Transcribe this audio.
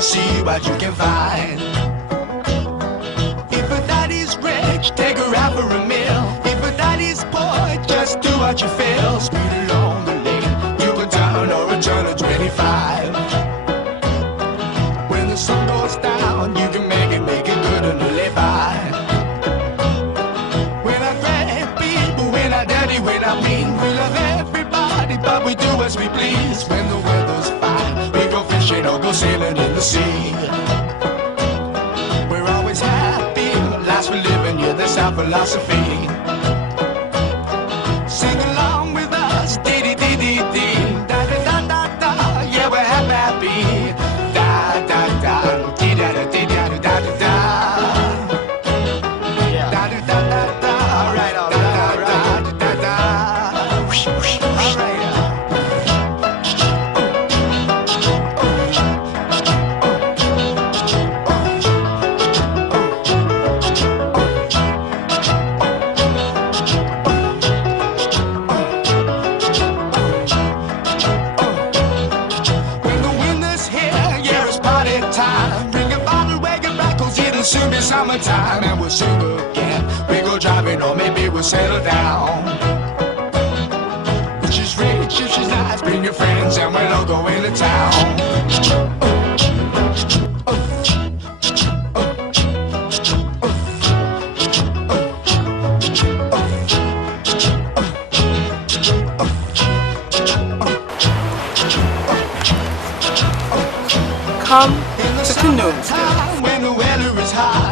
and see what you can find. If a daddy's rich, take her out for a meal. If a daddy's poor, just do what you feel. Speed along the lane, you can turn or return to 25. When the sun goes down, you can make it good and live by. When I grab people, when I daddy, when I mean, we love everybody, but we do as we please. When the weather's fine, we go fishing or go sailing in the sea. We're always happy, lives we're living, yeah, that's our philosophy. Sing along with us, dee-dee-dee-dee-dee, da-da-da-da-da, yeah, we're happy, da-da-da, dee-da-da-dee-da-da-da-da. Da-da-da-da-da, all right, all right, da-da-da-da-da. Whoosh, whoosh, whoosh. All right. Soon be summertime and we'll sing again. We go driving or maybe we'll settle down. If she's rich, if she's nice, bring your friends and we'll all go into town. Come to Canoeing Skills. When the weather is hot,